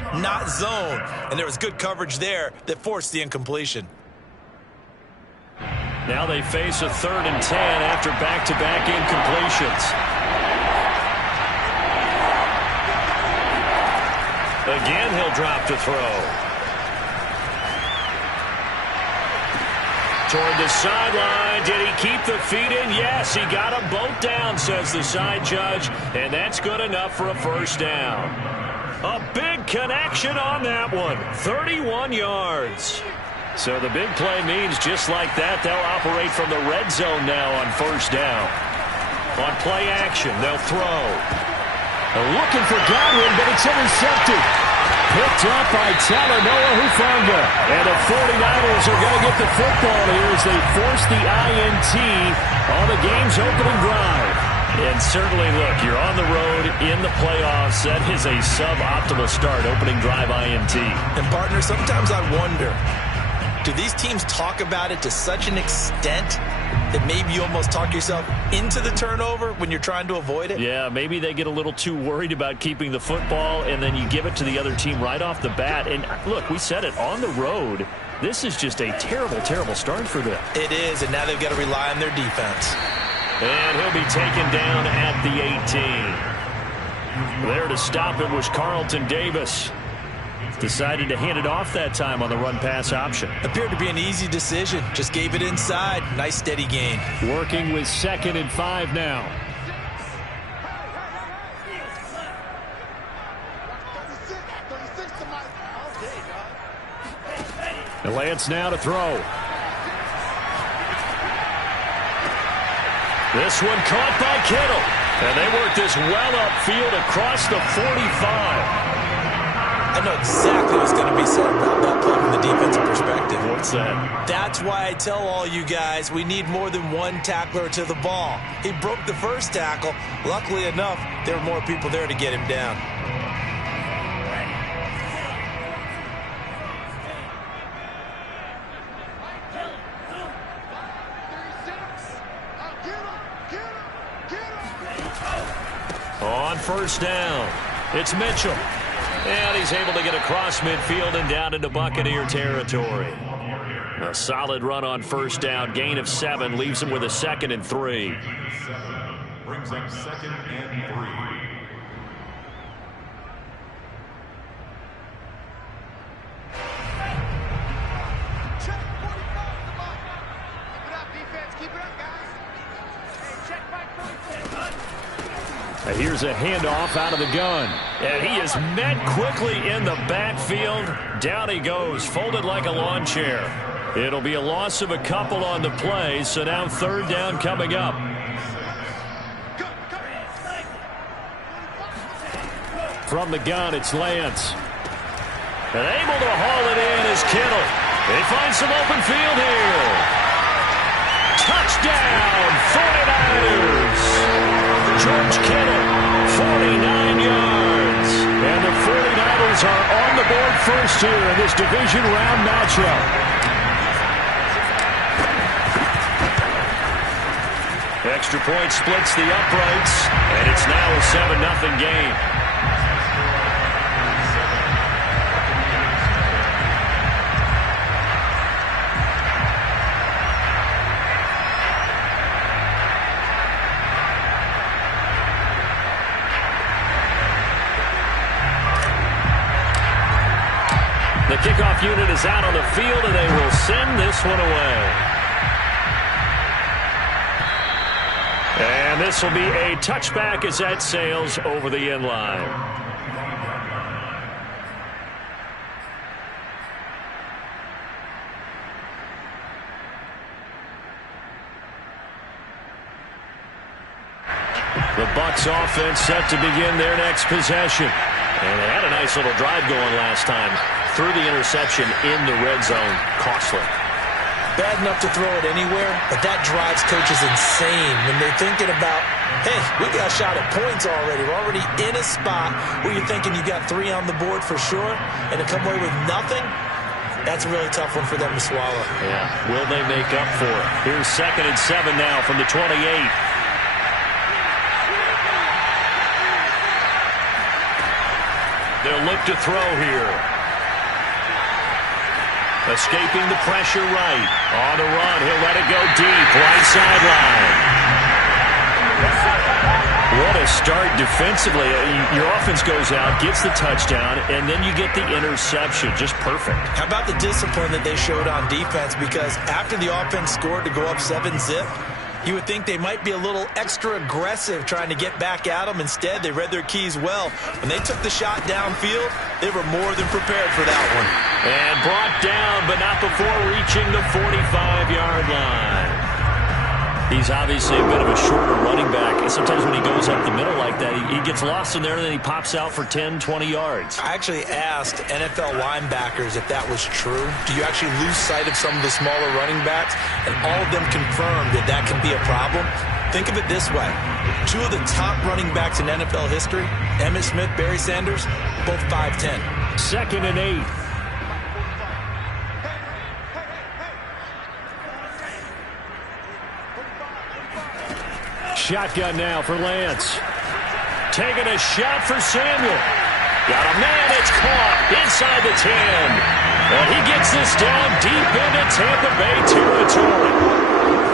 coverage, not zone. And there was good coverage there that forced the incompletion. Now they face a 3rd and 10 after back-to-back incompletions. Again, he'll drop to throw. Toward the sideline. Did he keep the feet in? Yes, he got them both down, says the side judge. And that's good enough for a first down. A big connection on that one. 31 yards. So the big play means just like that, they'll operate from the red zone now on first down. On play action, they'll throw. They're looking for Godwin, but it's intercepted. Picked up by Talanoa Hufanga. And the 49ers are going to get the football here as they force the INT on the game's opening drive. And certainly, look, you're on the road in the playoffs. That is a suboptimal start, opening drive INT. And, partner, sometimes I wonder, do these teams talk about it to such an extent that maybe you almost talk yourself into the turnover when you're trying to avoid it? Yeah, maybe they get a little too worried about keeping the football, and then you give it to the other team right off the bat. And, look, we said it, on the road, this is just a terrible, terrible start for them. It is, and now they've got to rely on their defense. And he'll be taken down at the 18. There to stop it was Carlton Davis. Decided to hand it off that time on the run-pass option. Appeared to be an easy decision. Just gave it inside. Nice steady gain. Working with 2nd and 5 now. And Lance now to throw. This one caught by Kittle. And they work this well upfield across the 45. I know exactly what's going to be said about that play from the defensive perspective. What's that? That's why I tell all you guys we need more than one tackler to the ball. He broke the first tackle. Luckily enough, there were more people there to get him down. On first down, it's Mitchell. And he's able to get across midfield and down into Buccaneer territory. A solid run on first down. Gain of 7 leaves him with a 2nd and 3. Brings up 2nd and 3. Here's a handoff out of the gun. And he is met quickly in the backfield. Down he goes, folded like a lawn chair. It'll be a loss of a couple on the play, so now 3rd down coming up. From the gun, it's Lance. And able to haul it in is Kittle. They find some open field here. Touchdown, 49ers. George Kittle, 49 yards. And the 49ers are on the board first here in this division round matchup. Extra point splits the uprights, and it's now a 7-0 game. The kickoff unit is out on the field, and they will send this one away. And this will be a touchback as that sails over the end line. The Bucs offense set to begin their next possession. And they had a nice little drive going last time. Threw the interception in the red zone. Costly. Bad enough to throw it anywhere, but that drives coaches insane when they're thinking about, hey, we got a shot at points already. We're already in a spot where you're thinking you got 3 on the board for sure, and to come away with nothing, that's a really tough one for them to swallow. Yeah, will they make up for it? Here's 2nd and 7 now from the 28. They'll look to throw here. Escaping the pressure right. On the run, he'll let it go deep. Right sideline. What a start defensively. Your offense goes out, gets the touchdown, and then you get the interception. Just perfect. How about the discipline that they showed on defense? Because after the offense scored to go up 7-zip, you would think they might be a little extra aggressive trying to get back at them. Instead, they read their keys well. When they took the shot downfield, they were more than prepared for that one. And brought down, but not before reaching the 45-yard line. He's obviously a bit of a shorter running back, and sometimes when he goes up the middle like that, he gets lost in there, and then he pops out for 10, 20 yards. I actually asked NFL linebackers if that was true. Do you actually lose sight of some of the smaller running backs? And all of them confirmed that that can be a problem. Think of it this way. Two of the top running backs in NFL history, Emmitt Smith, Barry Sanders, both 5'10". 2nd and 8. Shotgun now for Lance. Taking a shot for Samuel. Got a man, it's caught inside the 10. And he gets this down deep into Tampa Bay territory.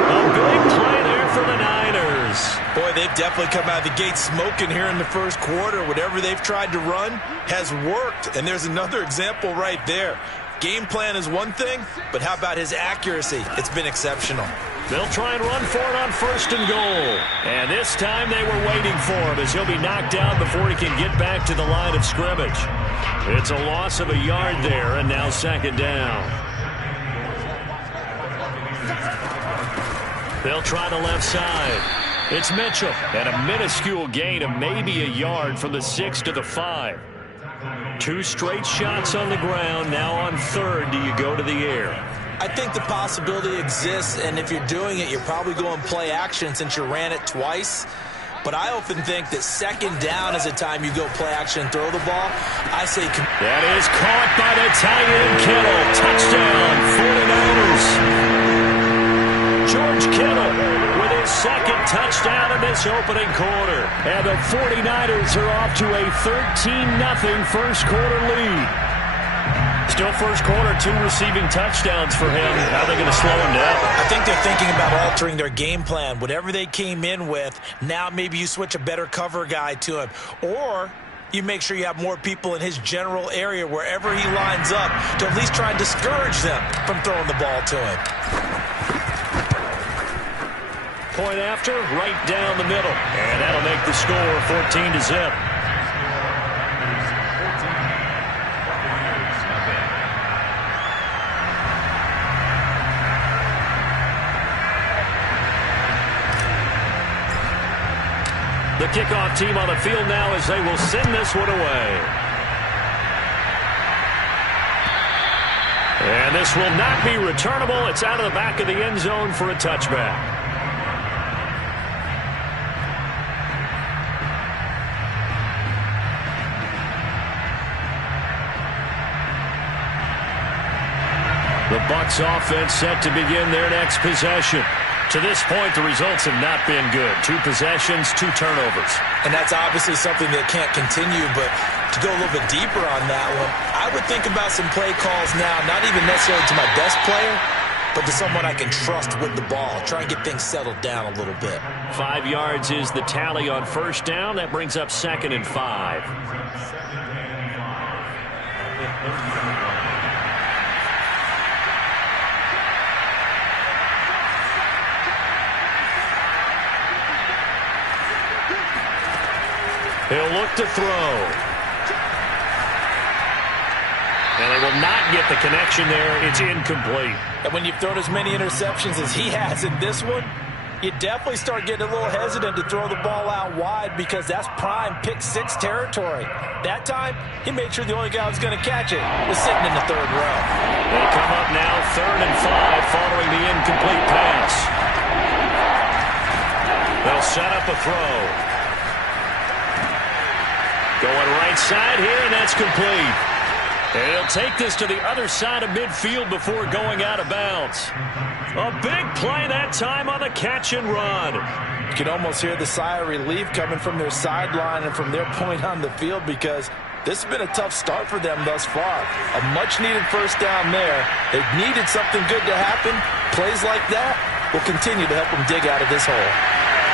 A big play there for the Niners. Boy, they've definitely come out of the gate smoking here in the first quarter. Whatever they've tried to run has worked. And there's another example right there. Game plan is one thing, but how about his accuracy? It's been exceptional. They'll try and run for it on 1st and goal. And this time they were waiting for him as he'll be knocked down before he can get back to the line of scrimmage. It's a loss of a yard there, and now 2nd down. They'll try the left side. It's Mitchell. And a minuscule gain of maybe a yard from the 6 to the 5. 2 straight shots on the ground. Now on 3rd, do you go to the air? I think the possibility exists, and if you're doing it, you're probably going play action since you ran it twice. But I often think that 2nd down is the time you go play action and throw the ball. I say... That is caught by the tight end, Kittle. Touchdown, 49ers. George Kittle with his 2nd touchdown in this opening quarter. And the 49ers are off to a 13-0 first quarter lead. Still first quarter, 2 receiving touchdowns for him. How are they going to slow him down? I think they're thinking about altering their game plan. Whatever they came in with, now maybe you switch a better cover guy to him. Or you make sure you have more people in his general area wherever he lines up to at least try and discourage them from throwing the ball to him. Point after, right down the middle. And that'll make the score 14-0. The kickoff team on the field now as they will send this one away. And this will not be returnable. It's out of the back of the end zone for a touchback. The Bucs offense set to begin their next possession. To this point, the results have not been good. 2 possessions, 2 turnovers. And that's obviously something that can't continue, but to go a little bit deeper on that one, I would think about some play calls now, not even necessarily to my best player, but to someone I can trust with the ball. Try and get things settled down a little bit. 5 yards is the tally on 1st down. That brings up 2nd and 5. He'll look to throw. And they will not get the connection there. It's incomplete. And when you've thrown as many interceptions as he has in this one, you definitely start getting a little hesitant to throw the ball out wide because that's prime pick-6 territory. That time, he made sure the only guy who was going to catch it was sitting in the 3rd row. They come up now 3rd and 5 following the incomplete pass. They'll set up a throw. Going right side here, and that's complete. And he'll take this to the other side of midfield before going out of bounds. A big play that time on the catch and run. You can almost hear the sigh of relief coming from their sideline and from their point on the field because This has been a tough start for them thus far. A much-needed first down there. They needed something good to happen. Plays like that will continue to help them dig out of this hole.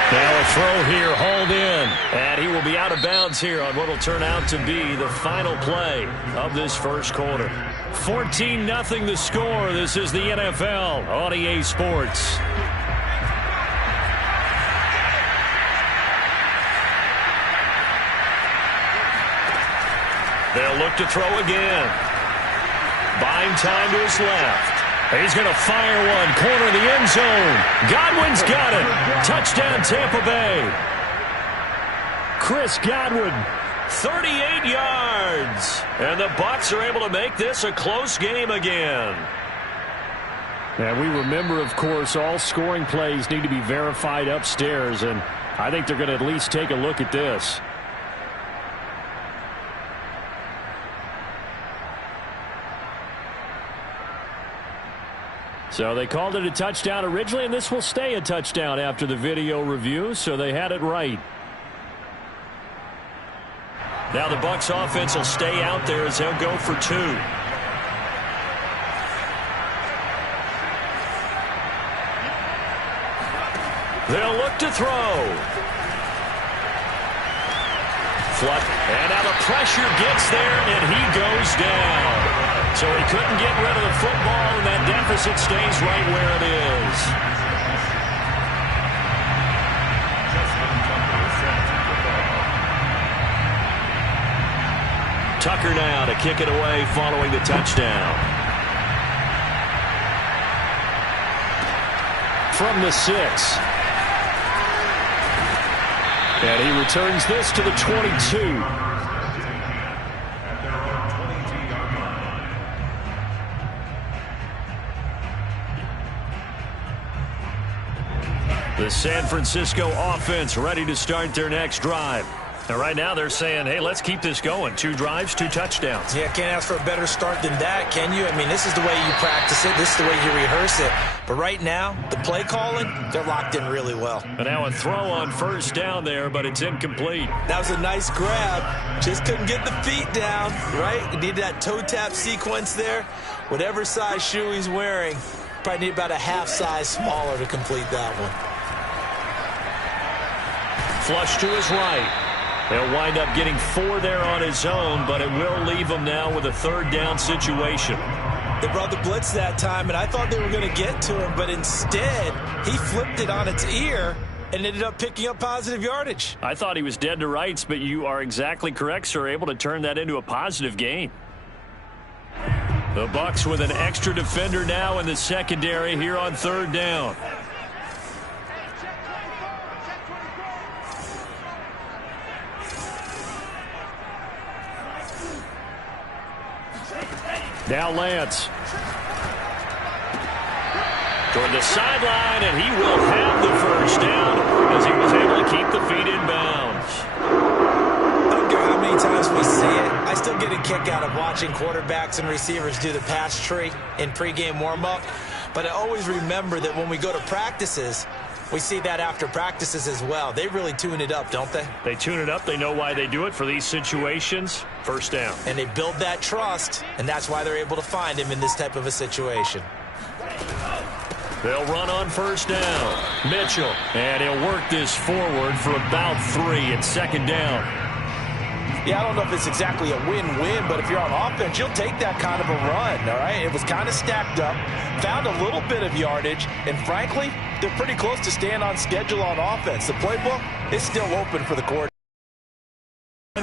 Now a throw here, hauled in. And he will be out of bounds here on what will turn out to be the final play of this first quarter. 14-0 the score. This is the NFL on EA Sports. They'll look to throw again. Buying time to his left. He's going to fire one. Corner of the end zone. Godwin's got it. Touchdown, Tampa Bay. Chris Godwin, 38 yards. And the Bucs are able to make this a close game again. And we remember, of course, all scoring plays need to be verified upstairs. And I think they're going to at least take a look at this. So they called it a touchdown originally, and this will stay a touchdown after the video review, so they had it right. Now the Bucs offense will stay out there as they'll go for two. They'll look to throw. Flutt, and now the pressure gets there, and he goes down. So he couldn't get rid of the football, and that deficit stays right where it is. Tucker now to kick it away following the touchdown. From the 6. And he returns this to the 22. The San Francisco offense ready to start their next drive. And right now they're saying, hey, let's keep this going. 2 drives, 2 touchdowns. Yeah, can't ask for a better start than that, can you? I mean, this is the way you practice it. This is the way you rehearse it. But right now, the play calling, they're locked in really well. And now a throw on first down there, but it's incomplete. That was a nice grab. Just couldn't get the feet down, right? You need that toe tap sequence there. Whatever size shoe he's wearing, probably need about a half size smaller to complete that one. Flush to his right. He'll wind up getting 4 there on his own, but it will leave him now with a third down situation. They brought the blitz that time, and I thought they were going to get to him, but instead, he flipped it on its ear and ended up picking up positive yardage. I thought he was dead to rights, but you are exactly correct, sir, able to turn that into a positive gain. The Bucs with an extra defender now in the secondary here on third down. Now Lance. Toward the sideline, and he will have the first down as he was able to keep the feet in bounds. I don't care how many times we see it. I still get a kick out of watching quarterbacks and receivers do the pass tree in pregame warm-up. But I always remember that when we go to practices, we see that after practices as well. They really tune it up, don't they? They tune it up. They know why they do it for these situations. First down. And they build that trust, and that's why they're able to find him in this type of a situation. They'll run on first down. Mitchell. And he'll work this forward for about 3 at second down. Yeah, I don't know if it's exactly a win-win, but if you're on offense, you'll take that kind of a run, all right? It was kind of stacked up, found a little bit of yardage, and frankly, they're pretty close to staying on schedule on offense. The playbook is still open for the quarterback.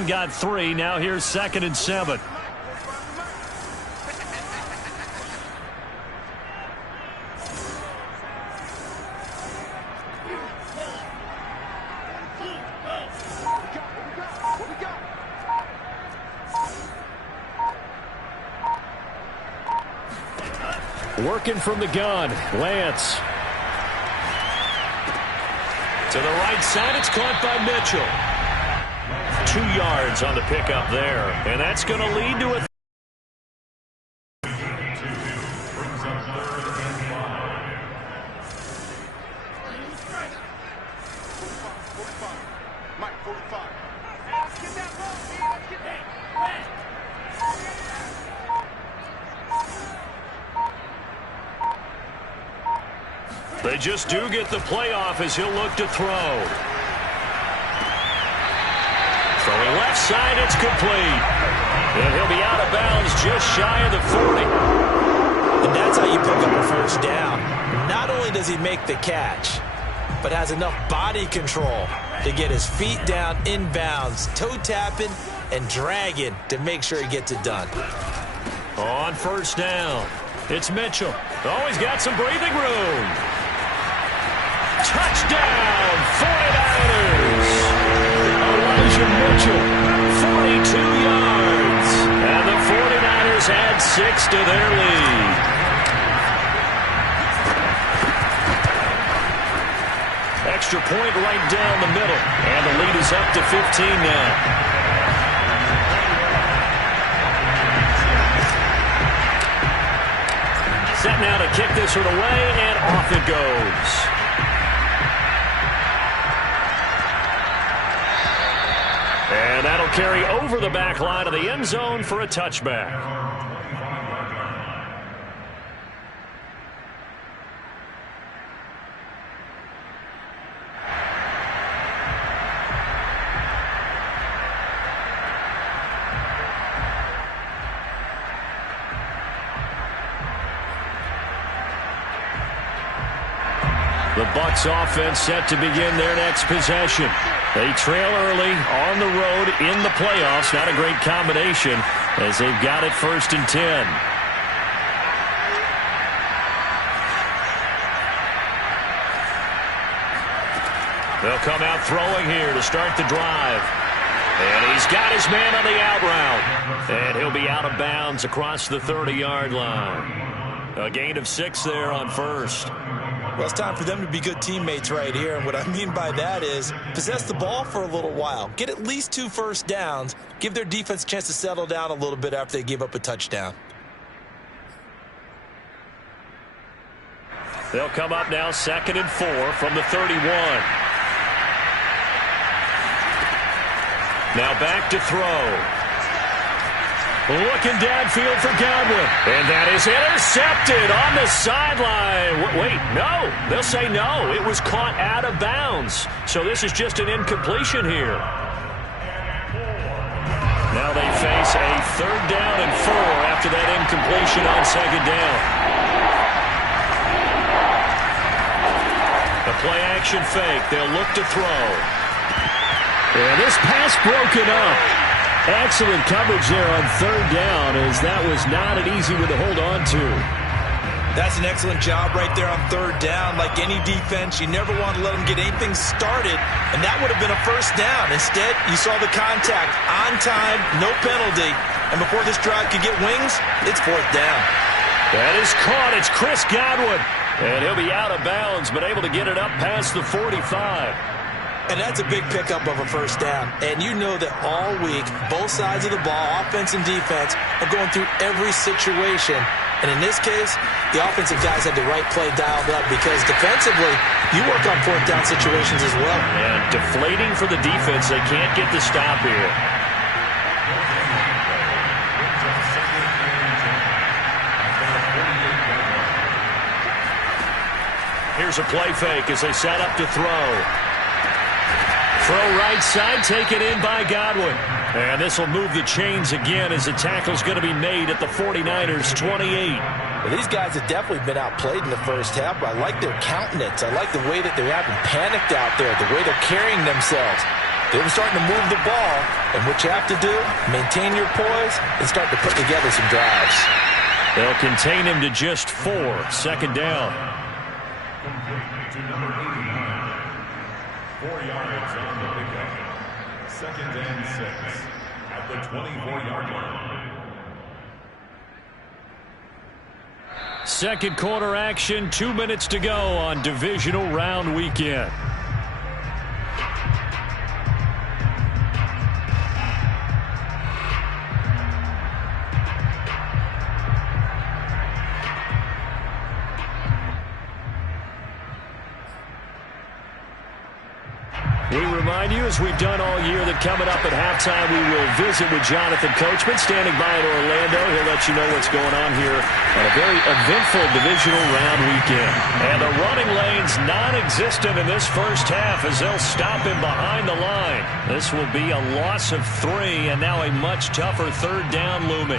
Got 3. Now here's 2nd and 7. Working from the gun, Lance. To the right side, it's caught by Mitchell. 2 yards on the pickup there, and that's going to lead to a They just do get the playoff as he'll look to throw. Throwing left side, it's complete. And he'll be out of bounds just shy of the 40. And that's how you pick up a first down. Not only does he make the catch, but has enough body control to get his feet down inbounds, toe tapping and dragging to make sure he gets it done. On first down, it's Mitchell. Oh, he's got some breathing room. Touchdown, 49ers. Elijah Mitchell, 42 yards. And the 49ers add 6 to their lead. Extra point right down the middle. And the lead is up to 15 now. Set now to kick this one away, and off it goes. And that'll carry over the back line of the end zone for a touchback. The Bucs offense set to begin their next possession. They trail early on the road in the playoffs. Not a great combination as they've got it 1st and 10. They'll come out throwing here to start the drive. And he's got his man on the out route. And he'll be out of bounds across the 30-yard line. A gain of 6 there on first. Well, it's time for them to be good teammates right here. And what I mean by that is possess the ball for a little while. Get at least 2 first downs. Give their defense a chance to settle down a little bit after they give up a touchdown. They'll come up now 2nd and 4 from the 31. Now back to throw. Looking downfield for Godwin. And that is intercepted on the sideline. Wait, no. They'll say no. It was caught out of bounds. So this is just an incompletion here. Now they face a 3rd down and 4 after that incompletion on 2nd down. A play action fake. They'll look to throw. And this pass broken up. Excellent coverage there on 3rd down, as that was not an easy one to hold on to. That's an excellent job right there on 3rd down. Like any defense, you never want to let them get anything started, and that would have been a first down. Instead, you saw the contact on time, no penalty, and before this drive could get wings, it's 4th down. That is caught. It's Chris Godwin, and he'll be out of bounds, but able to get it up past the 45. And that's a big pickup of a first down. And you know that all week, both sides of the ball, offense and defense, are going through every situation. And in this case, the offensive guys had the right play dialed up because defensively, you work on 4th down situations as well. And deflating for the defense. They can't get the stop here. Here's a play fake as they set up to throw. Throw right side, taken in by Godwin. And this will move the chains again as the tackle's going to be made at the 49ers' 28. Well, these guys have definitely been outplayed in the first half, but I like their countenance. I like the way that they haven't panicked out there, the way they're carrying themselves. They're starting to move the ball, and what you have to do, maintain your poise and start to put together some drives. They'll contain him to just 4, 2nd down. Complete to number 89. 4 yards on the pickup. 2nd and 6 at the 24-yard line. 2nd quarter action, 2 minutes to go on divisional round weekend. We remind you, as we've done all year, that coming up at halftime, we will visit with Jonathan Coachman, standing by in Orlando. He'll let you know what's going on here on a very eventful divisional round weekend. And the running lane's non-existent in this first half as they'll stop him behind the line. This will be a loss of 3, and now a much tougher third down looming.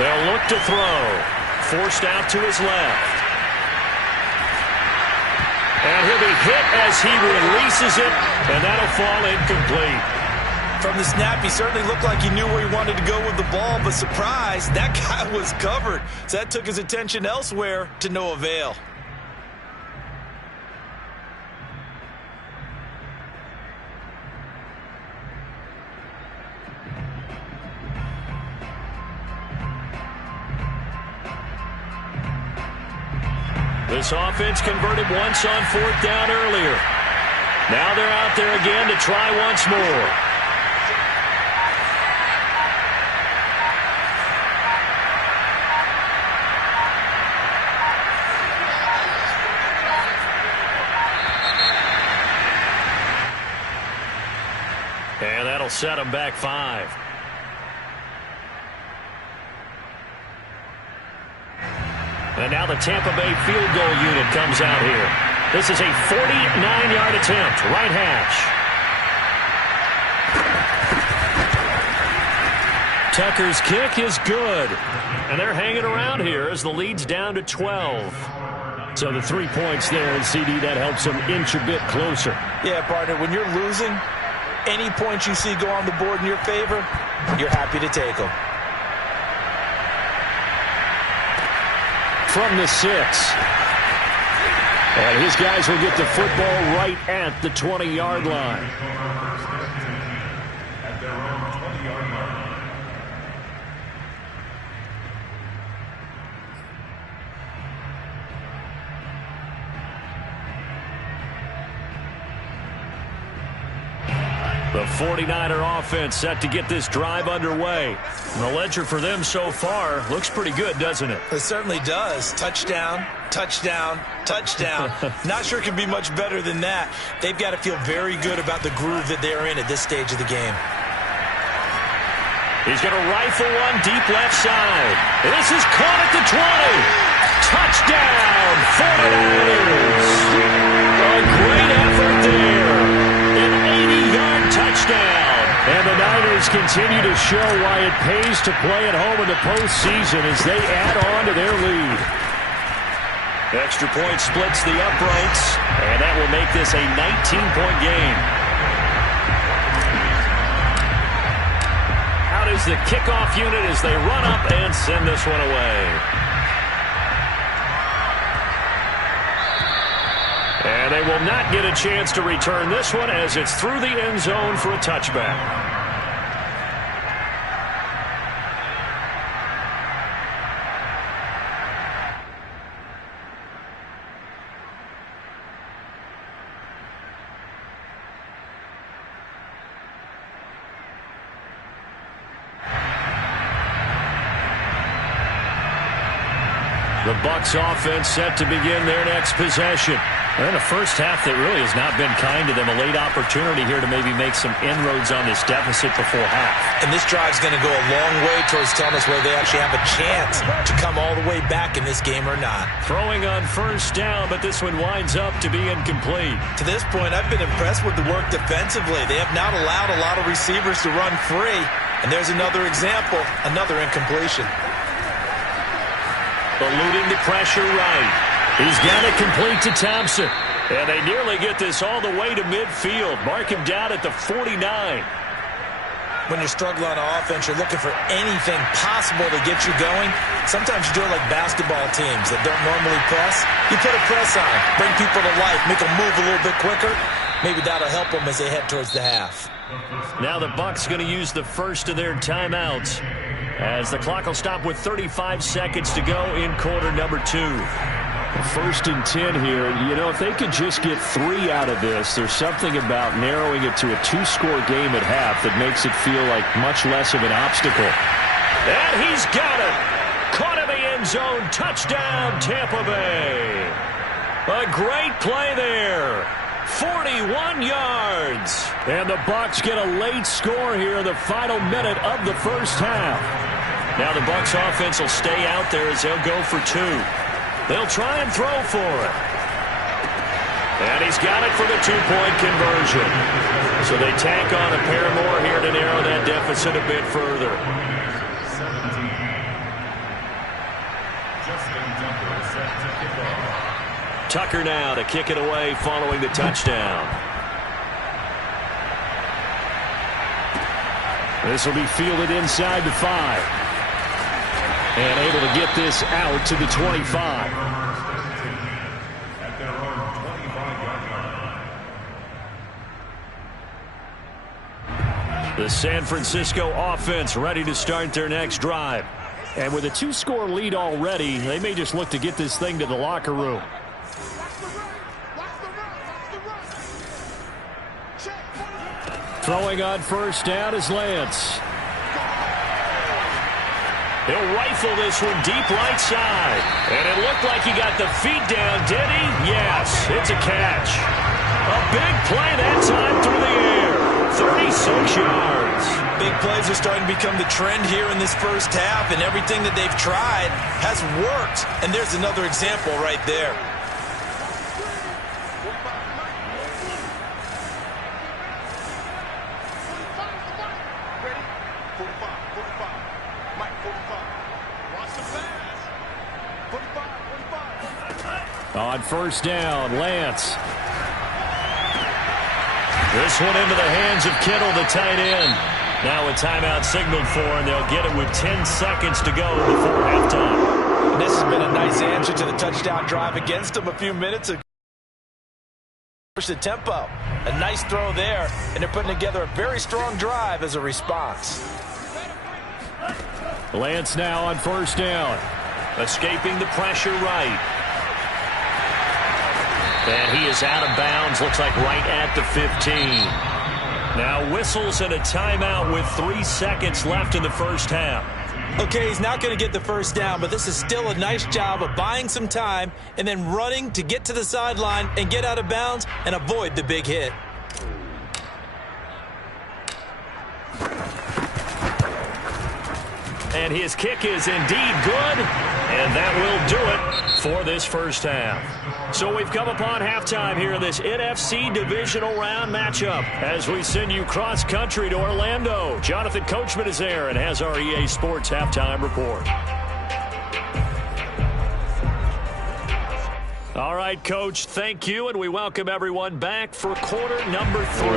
They'll look to throw. Forced out to his left. And he'll be hit as he releases it, and that'll fall incomplete. From the snap, he certainly looked like he knew where he wanted to go with the ball, but surprise, that guy was covered. So that took his attention elsewhere to no avail. This offense converted once on 4th down earlier. Now they're out there again to try once more. And that'll set them back 5. And now the Tampa Bay field goal unit comes out here. This is a 49-yard attempt, right hash. Tucker's kick is good. And they're hanging around here as the lead's down to 12. So the 3 points there, and CD, that helps them inch a bit closer. Yeah, partner, when you're losing, any points you see go on the board in your favor, you're happy to take them. From the 6. And his guys will get the football right at the 20-yard line. At their own 20-yard line. The 49er offense set to get this drive underway. And the ledger for them so far looks pretty good, doesn't it? It certainly does. Touchdown, touchdown, touchdown. Not sure it can be much better than that. They've got to feel very good about the groove that they're in at this stage of the game. He's going to rifle one deep left side. This is caught at the 20. Touchdown, 49ers. A great effort there. An 80-yard touchdown. And the Niners continue to show why it pays to play at home in the postseason as they add on to their lead. Extra point splits the uprights, and that will make this a 19-point game. Out is the kickoff unit as they run up and send this one away. And they will not get a chance to return this one as it's through the end zone for a touchback. The Bucs offense set to begin their next possession. And a first half that really has not been kind to them. A late opportunity here to maybe make some inroads on this deficit before half. And this drive's going to go a long way towards telling us whether they actually have a chance to come all the way back in this game or not. Throwing on first down, but this one winds up to be incomplete. To this point, I've been impressed with the work defensively. They have not allowed a lot of receivers to run free. And there's another example, another incompletion. Eluding the pressure right. He's got it complete to Thompson. And they nearly get this all the way to midfield. Mark him down at the 49. When you're struggling on offense, you're looking for anything possible to get you going. Sometimes you do it like basketball teams that don't normally press. You put a press on, bring people to life, make them move a little bit quicker. Maybe that'll help them as they head towards the half. Now the Bucs going to use the first of their timeouts as the clock will stop with 35 seconds to go in quarter number 2. First and 10 here. You know, if they could just get 3 out of this, there's something about narrowing it to a 2-score game at half that makes it feel like much less of an obstacle. And he's got it. Caught in the end zone. Touchdown, Tampa Bay. A great play there. 41 yards. And the Bucs get a late score here in the final minute of the first half. Now the Bucs offense will stay out there as they'll go for 2. They'll try and throw for it. And he's got it for the 2-point conversion. So they tack on a pair more here to narrow that deficit a bit further. 17. Justin Tucker set to kick off. Tucker now to kick it away following the touchdown. This will be fielded inside the 5. And able to get this out to the 25. At their own 25-yard line. The San Francisco offense ready to start their next drive. And with a 2-score lead already, they may just look to get this thing to the locker room. Throwing on first down is Lance. He'll rifle this one deep right side. And it looked like he got the feet down, did he? Yes, it's a catch. A big play that time through the air. 36 yards. Big plays are starting to become the trend here in this first half, and everything that they've tried has worked. And there's another example right there. On first down, Lance. This one into the hands of Kittle, the tight end. Now a timeout signaled for, and they'll get it with 10 seconds to go before halftime. And this has been a nice answer to the touchdown drive against them a few minutes ago. Push the tempo. A nice throw there, and they're putting together a very strong drive as a response. Lance now on first down. Escaping the pressure right. And he is out of bounds, looks like right at the 15. Now whistles and a timeout with 3 seconds left in the first half. Okay, he's not going to get the first down, but this is still a nice job of buying some time and then running to get to the sideline and get out of bounds and avoid the big hit. And his kick is indeed good, and that will do it for this first half. So we've come upon halftime here in this NFC Divisional Round matchup as we send you cross-country to Orlando. Jonathan Coachman is there and has our EA Sports Halftime Report. All right, Coach, thank you, and we welcome everyone back for quarter number 3.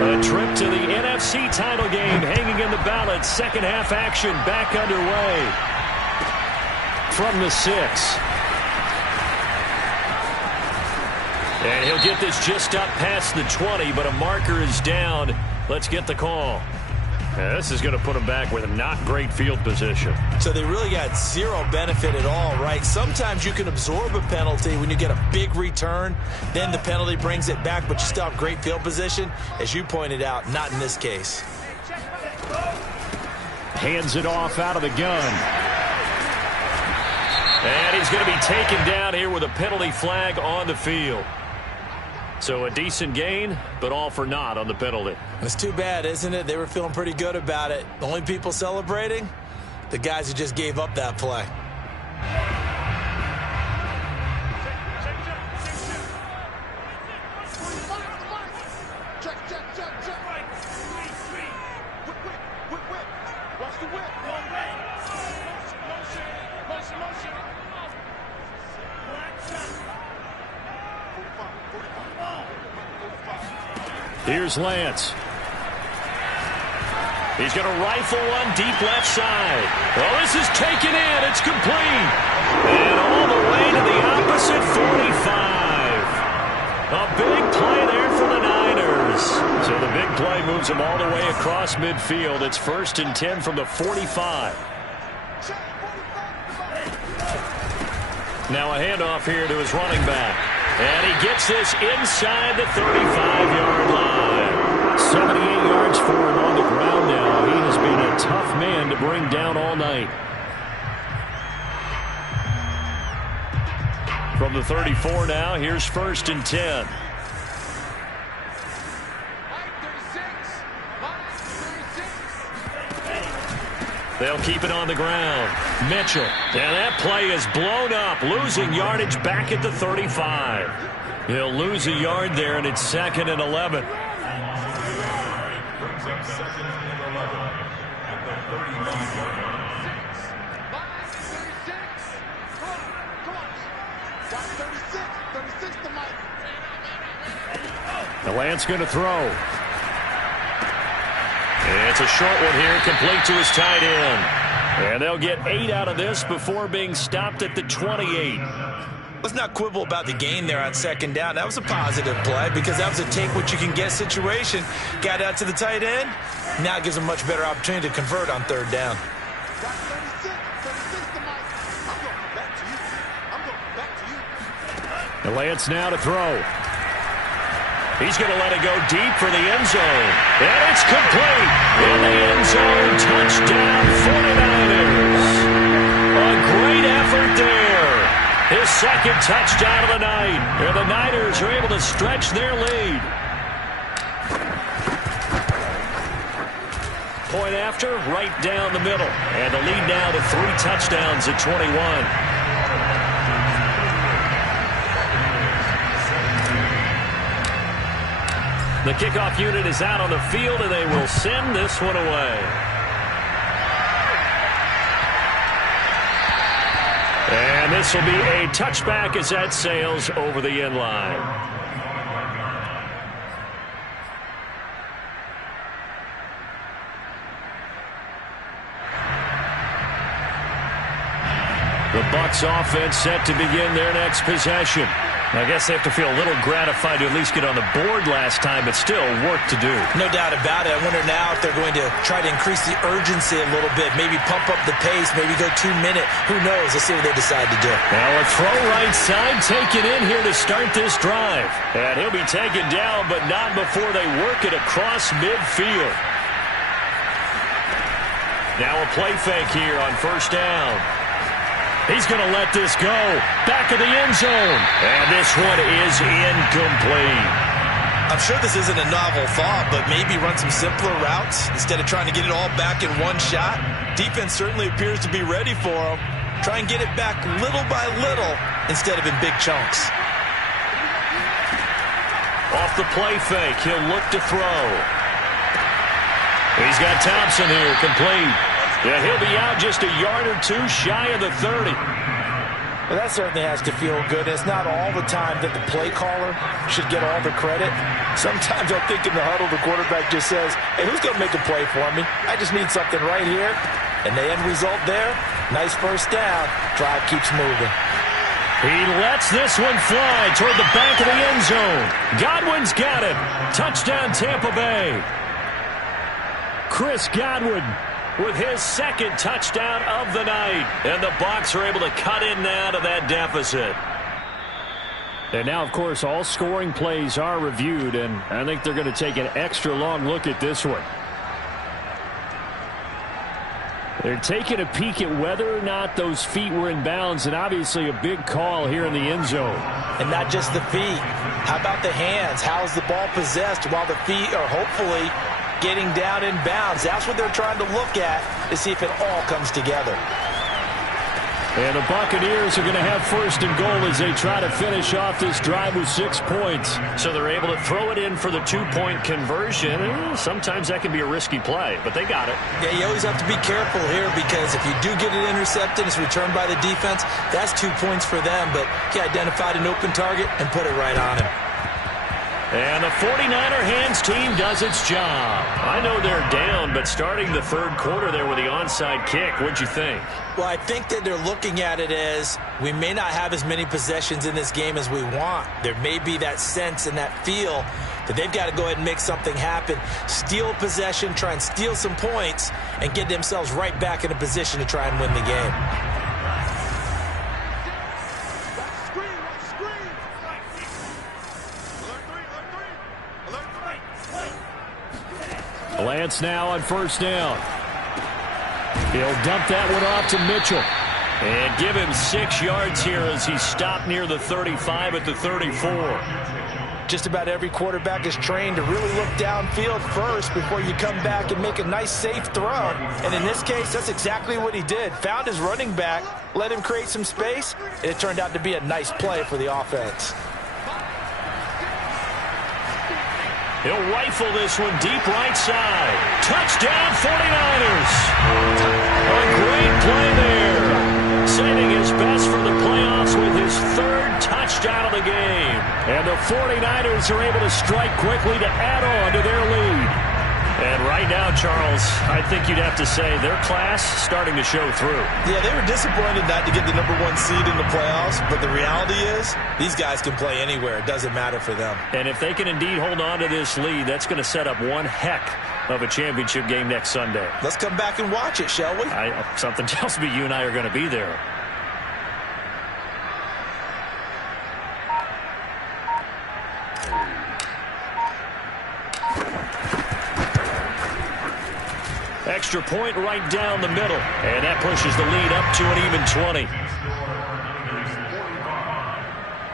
A trip to the NFC title game hanging in the balance. Second half action back underway. From the 6. And he'll get this just up past the 20, but a marker is down. Let's get the call. Yeah, this is going to put them back with a not great field position. So they really got zero benefit at all, right? Sometimes you can absorb a penalty when you get a big return. Then the penalty brings it back, but you still have great field position. As you pointed out, not in this case. Hands it off out of the gun. And he's going to be taken down here with a penalty flag on the field. So a decent gain, but all for naught on the penalty. It's too bad, isn't it? They were feeling pretty good about it. The only people celebrating, the guys who just gave up that play. Here's Lance. He's going to rifle one deep left side. Well, this is taken in. It's complete. And all the way to the opposite 45. A big play there for the Niners. So the big play moves them all the way across midfield. It's 1st and 10 from the 45. Now a handoff here to his running back. And he gets this inside the 35-yard line. 78 yards for him on the ground now. He has been a tough man to bring down all night. From the 34 now, here's 1st and 10. They'll keep it on the ground. Mitchell. And that play is blown up, losing yardage back at the 35. He'll lose a yard there, and it's 2nd and 11. Brings up 2nd and 11 at the 35-yard line. The Lance going to throw. It's a short one here, complete to his tight end. And they'll get 8 out of this before being stopped at the 28. Let's not quibble about the gain there on 2nd down. That was a positive play because that was a take-what-you-can-get situation. Got out to the tight end. Now it gives them a much better opportunity to convert on 3rd down. The Lance now to throw. He's going to let it go deep for the end zone. And it's complete. In the end zone, touchdown 49ers. A great effort there. His 2nd touchdown of the night. And the Niners are able to stretch their lead. Point after, right down the middle. And the lead now to 3 touchdowns at 21. The kickoff unit is out on the field, and they will send this one away. And this will be a touchback as that sails over the end line. The Bucs offense set to begin their next possession. I guess they have to feel a little gratified to at least get on the board last time, but still work to do. No doubt about it. I wonder now if they're going to try to increase the urgency a little bit, maybe pump up the pace, maybe go 2-minute. Who knows? Let's see what they decide to do. Now a throw right side taken in here to start this drive. And he'll be taken down, but not before they work it across midfield. Now a play fake here on 1st down. He's going to let this go. Back of the end zone. And this one is incomplete. I'm sure this isn't a novel thought, but maybe run some simpler routes instead of trying to get it all back in one shot. Defense certainly appears to be ready for him. Try and get it back little by little instead of in big chunks. Off the play fake, he'll look to throw. He's got Thompson here, complete. Yeah, he'll be out just a yard or 2 shy of the 30. Well, that certainly has to feel good. It's not all the time that the play caller should get all the credit. Sometimes I think in the huddle, the quarterback just says, hey, who's going to make a play for me? I just need something right here. And the end result there, nice 1st down. Drive keeps moving. He lets this one fly toward the back of the end zone. Godwin's got it. Touchdown, Tampa Bay. Chris Godwin with his 2nd touchdown of the night. And the Bucs are able to cut in now to that deficit. And now, of course, all scoring plays are reviewed, and I think they're going to take an extra long look at this one. They're taking a peek at whether or not those feet were in bounds, and obviously a big call here in the end zone. And not just the feet. How about the hands? How is the ball possessed while the feet are hopefully getting down in bounds? That's what they're trying to look at to see if it all comes together. And the Buccaneers are going to have 1st and goal as they try to finish off this drive with 6 points. So they're able to throw it in for the 2-point conversion. Sometimes that can be a risky play, but they got it. Yeah, you always have to be careful here because if you do get it intercepted, it's returned by the defense, that's 2 points for them. But he identified an open target and put it right on him. And the 49er hands team does its job. I know they're down, but starting the 3rd quarter there with the onside kick, what'd you think? Well, I think that they're looking at it as we may not have as many possessions in this game as we want. There may be that sense and that feel that they've got to go ahead and make something happen. Steal possession, try and steal some points, and get themselves right back in a position to try and win the game. Lance now on first down. He'll dump that one off to Mitchell. And give him 6 yards here as he stopped near the 35 at the 34. Just about every quarterback is trained to really look downfield first before you come back and make a nice, safe throw. And in this case, that's exactly what he did. Found his running back, let him create some space, and it turned out to be a nice play for the offense. He'll rifle this one deep right side. Touchdown, 49ers. A great play there. Saving his best for the playoffs with his 3rd touchdown of the game. And the 49ers are able to strike quickly to add on to their lead. And right now, Charles, I think you'd have to say their class starting to show through. Yeah, they were disappointed not to get the #1 seed in the playoffs, but the reality is these guys can play anywhere. It doesn't matter for them. And if they can indeed hold on to this lead, that's going to set up one heck of a championship game next Sunday. Let's come back and watch it, shall we? Something tells me you and I are going to be there. Extra point right down the middle. And that pushes the lead up to an even 20.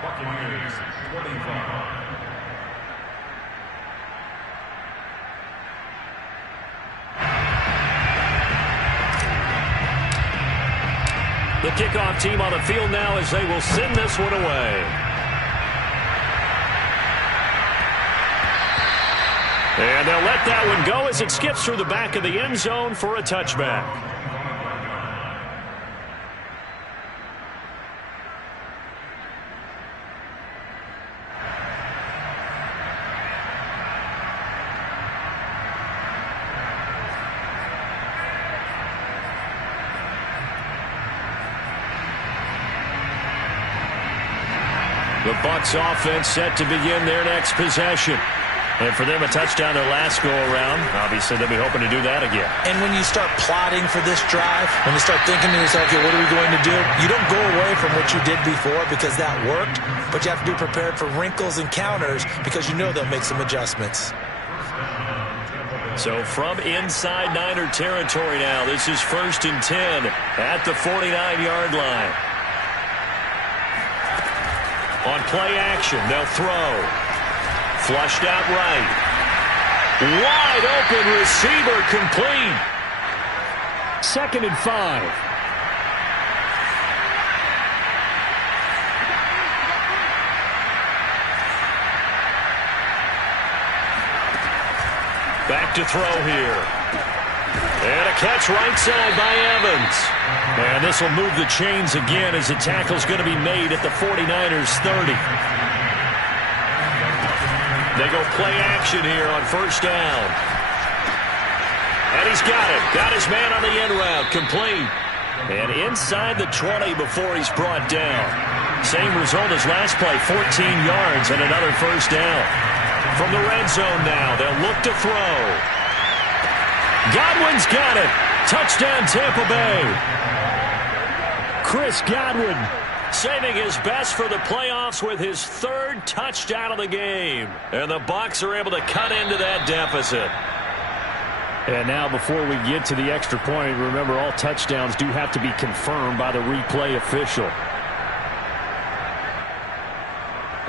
Buccaneers 25. The kickoff team on the field now as they will send this one away. And they'll let that one go as it skips through the back of the end zone for a touchback. The Bucs offense set to begin their next possession. And for them, a touchdown their last go-around. Obviously, they'll be hoping to do that again. And when you start plotting for this drive, when you start thinking to yourself, okay, what are we going to do? You don't go away from what you did before because that worked, but you have to be prepared for wrinkles and counters because you know they'll make some adjustments. So from inside Niner territory now, this is 1st and 10 at the 49-yard line. On play action, they'll throw. Flushed out right. Wide open receiver complete. 2nd and 5. Back to throw here. And a catch right side by Evans. And this will move the chains again as the tackle's going to be made at the 49ers 30. They go play action here on 1st down. And he's got it. Got his man on the end route. Complete. And inside the 20 before he's brought down. Same result as last play. 14 yards and another 1st down. From the red zone now, they'll look to throw. Godwin's got it. Touchdown, Tampa Bay. Chris Godwin saving his best for the playoffs with his 3rd touchdown of the game. And the Bucs are able to cut into that deficit. And now before we get to the extra point, remember all touchdowns do have to be confirmed by the replay official.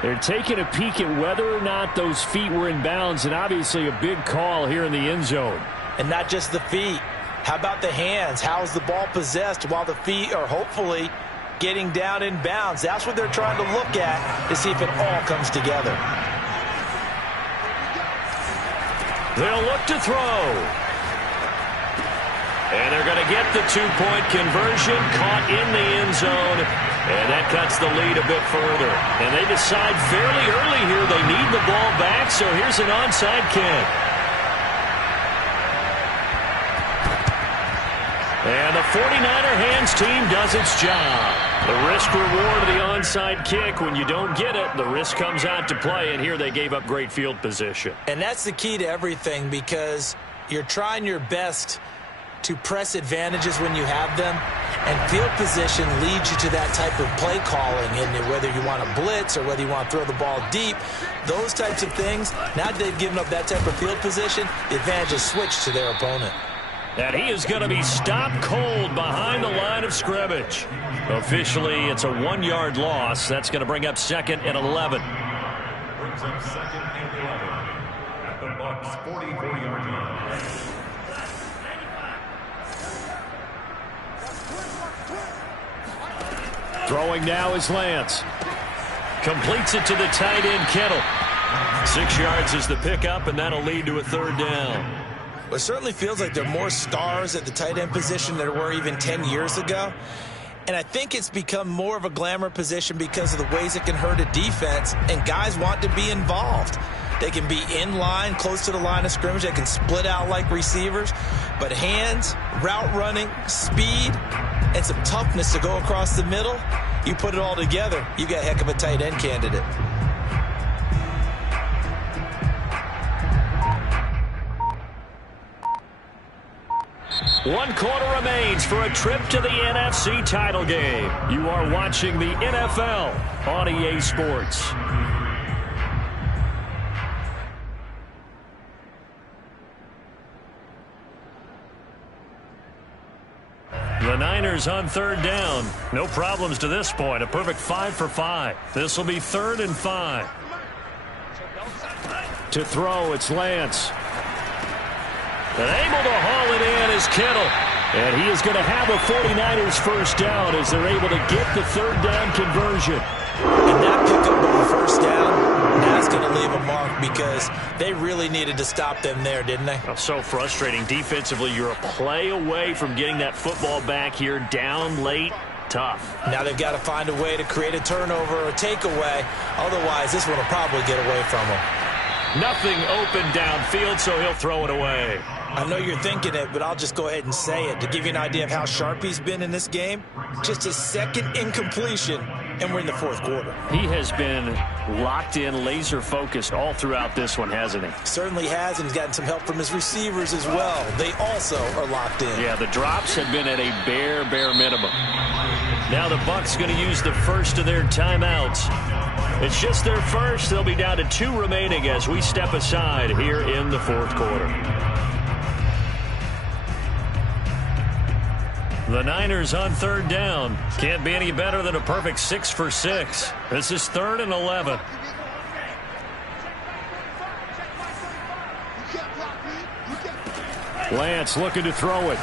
They're taking a peek at whether or not those feet were in bounds, and obviously a big call here in the end zone. And not just the feet. How about the hands? How's the ball possessed while the feet are hopefully getting down in bounds? That's what they're trying to look at to see if it all comes together. They'll look to throw. And they're going to get the 2-point conversion, caught in the end zone. And that cuts the lead a bit further. And they decide fairly early here they need the ball back, so here's an onside kick. And the 49er hands team does its job. The risk-reward of the onside kick, when you don't get it, the risk comes out to play, and here they gave up great field position. And that's the key to everything because you're trying your best to press advantages when you have them, and field position leads you to that type of play calling, and whether you want to blitz or whether you want to throw the ball deep, those types of things. Now that they've given up that type of field position, the advantage is switched to their opponent. And he is going to be stopped cold behind the line of scrimmage. Officially, it's a 1-yard loss. That's going to bring up 2nd and 11. Brings up 2nd and 11 at the Bucs 44-yard line. Throwing now is Lance. Completes it to the tight end, Kittle. 6 yards is the pickup, and that'll lead to a 3rd down. It certainly feels like there are more stars at the tight end position than there were even 10 years ago. And I think it's become more of a glamour position because of the ways it can hurt a defense, and guys want to be involved. They can be in line, close to the line of scrimmage. They can split out like receivers. But hands, route running, speed, and some toughness to go across the middle, you put it all together, you got a heck of a tight end candidate. One quarter remains for a trip to the NFC title game. You are watching the NFL on EA Sports. The Niners on 3rd down. No problems to this point. A perfect 5 for 5. This will be 3rd and 5. To throw, it's Lance. And able to haul it in is Kittle. And he is going to have a 49ers first down as they're able to get the 3rd down conversion. And that pickup of a first down, that's going to leave a mark because they really needed to stop them there, didn't they? Oh, so frustrating. Defensively, you're a play away from getting that football back here down late. Tough. Now they've got to find a way to create a turnover or takeaway. Otherwise, this one will probably get away from them. Nothing open downfield, so he'll throw it away. I know you're thinking it, but I'll just go ahead and say it. To give you an idea of how sharp he's been in this game, just his 2nd incompletion, and we're in the 4th quarter. He has been locked in, laser-focused all throughout this one, hasn't he? Certainly has, and he's gotten some help from his receivers as well. They also are locked in. Yeah, the drops have been at a bare minimum. Now the Bucs going to use the first of their timeouts. It's just their first. They'll be down to 2 remaining as we step aside here in the 4th quarter. The Niners on 3rd down. Can't be any better than a perfect 6 for 6. This is 3rd and 11. Lance looking to throw it.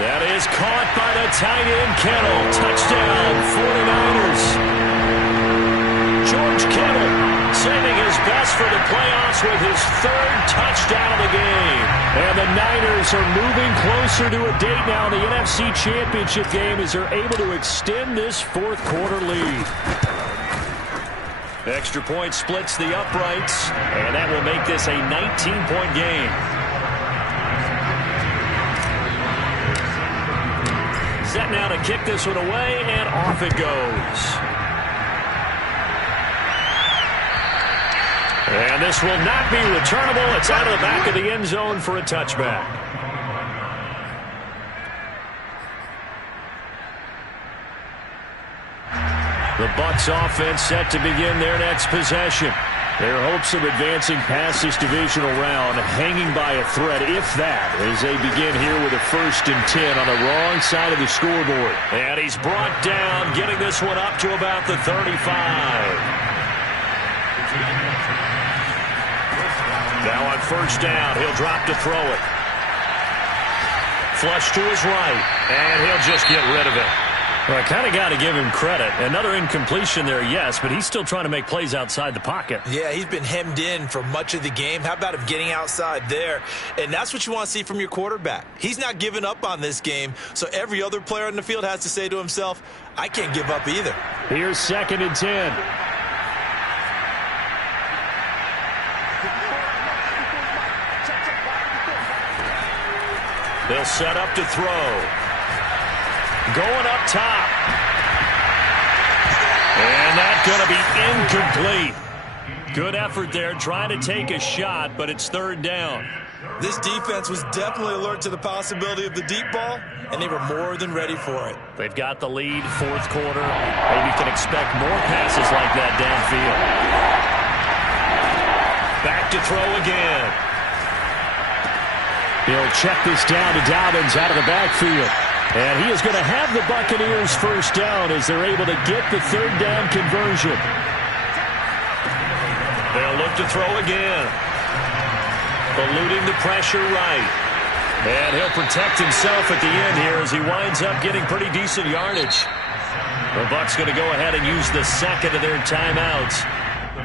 That is caught by the tight end, Kittle. Touchdown, 49ers. George Kittle saving his best for the playoffs with his 3rd touchdown of the game. And the Niners are moving closer to a date now in the NFC Championship game as they're able to extend this 4th quarter lead. Extra point splits the uprights, and that will make this a 19-point game. Set now to kick this one away, and off it goes. And this will not be returnable. It's out of the back of the end zone for a touchback. The Bucs offense set to begin their next possession. Their hopes of advancing past this divisional round hanging by a thread, if that, as they begin here with a 1st and 10 on the wrong side of the scoreboard. And he's brought down, getting this one up to about the 35. Now on 1st down, he'll drop to throw it. Flush to his right, and he'll just get rid of it. Well, I kind of got to give him credit. Another incompletion there, yes, but he's still trying to make plays outside the pocket. Yeah, he's been hemmed in for much of the game. How about him getting outside there? And that's what you want to see from your quarterback. He's not giving up on this game, so every other player in the field has to say to himself, I can't give up either. Here's 2nd and 10. They'll set up to throw. Going up top. And that's going to be incomplete. Good effort there trying to take a shot, but it's 3rd down. This defense was definitely alert to the possibility of the deep ball, and they were more than ready for it. They've got the lead, fourth quarter. Maybe can expect more passes like that downfield. Back to throw again. He'll check this down to Dobbins out of the backfield. And he is going to have the Buccaneers first down as they're able to get the third down conversion. They'll look to throw again. Eluding the pressure right. And he'll protect himself at the end here as he winds up getting pretty decent yardage. The Bucs going to go ahead and use the second of their timeouts.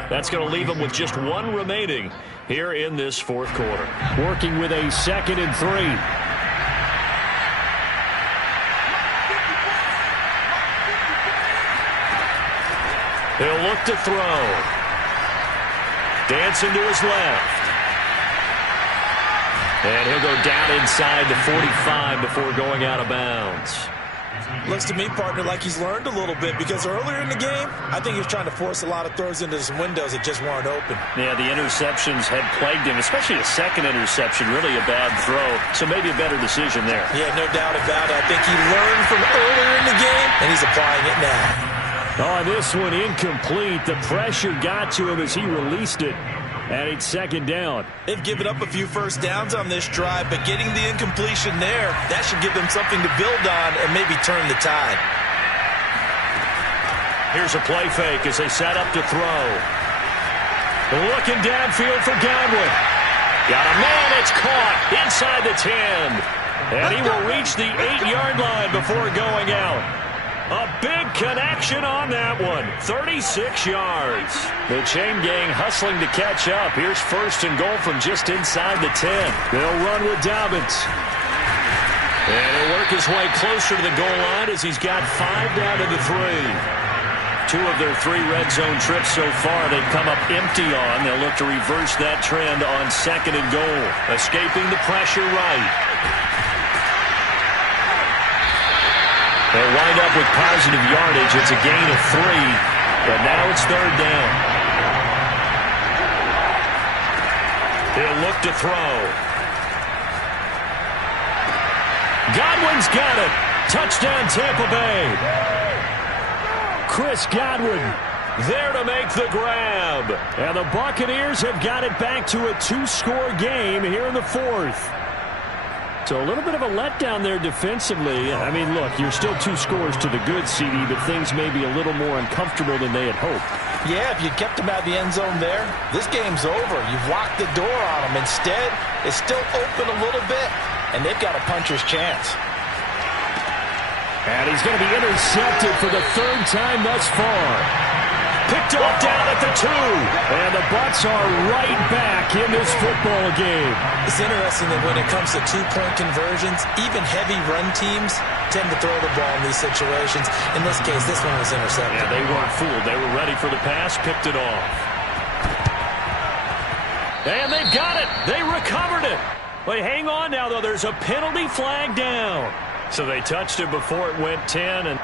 That's going to leave them with just one remaining here in this fourth quarter. Working with a 2nd and 3. He'll look to throw. Dancing to his left. And he'll go down inside the 45 before going out of bounds. Looks to me, partner, like he's learned a little bit, because earlier in the game, I think he was trying to force a lot of throws into some windows that just weren't open. Yeah, the interceptions had plagued him, especially a second interception, really a bad throw. So maybe a better decision there. Yeah, no doubt about it. I think he learned from earlier in the game, and he's applying it now. Oh, this one incomplete. The pressure got to him as he released it. And it's second down. They've given up a few first downs on this drive, but getting the incompletion there, that should give them something to build on and maybe turn the tide. Here's a play fake as they set up to throw. Looking downfield for Godwin. Got a man, it's caught inside the 10. And he will reach the 8-yard line before going out. A big connection on that one. 36 yards. The chain gang hustling to catch up. Here's 1st and goal from just inside the 10. They'll run with Dobbins. And he'll work his way closer to the goal line as he's got 5 down to the 3. 2 of their 3 red zone trips so far they've come up empty on. They'll look to reverse that trend on 2nd and goal. Escaping the pressure right. They'll wind up with positive yardage. It's a gain of 3, but now it's 3rd down. He'll look to throw. Godwin's got it. Touchdown, Tampa Bay. Chris Godwin there to make the grab. And the Buccaneers have got it back to a 2-score game here in the 4th. So a little bit of a letdown there defensively. I mean, look, you're still 2 scores to the good, CD, but things may be a little more uncomfortable than they had hoped. Yeah, if you kept them out of the end zone there, this game's over. You've locked the door on them. Instead, it's still open a little bit, and they've got a puncher's chance. And he's going to be intercepted for the 3rd time thus far. Picked off down at the 2. And the Bucs are right back in this football game. It's interesting that when it comes to 2-point conversions, even heavy run teams tend to throw the ball in these situations. In this case, this one was intercepted. Yeah, they weren't fooled. They were ready for the pass, picked it off. And they've got it. They recovered it. But hang on now, though. There's a penalty flag down. So they touched it before it went 10, and